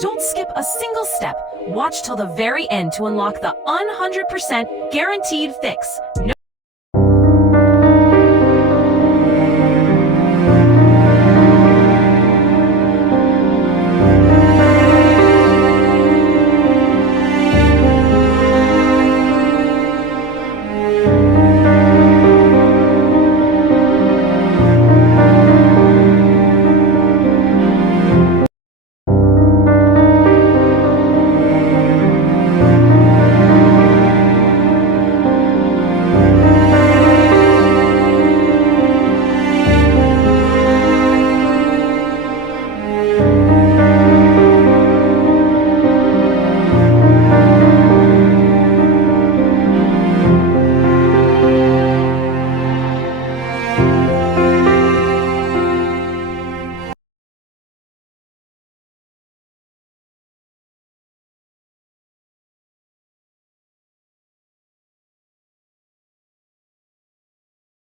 Don't skip a single step. Watch till the very end to unlock the 100% guaranteed fix. No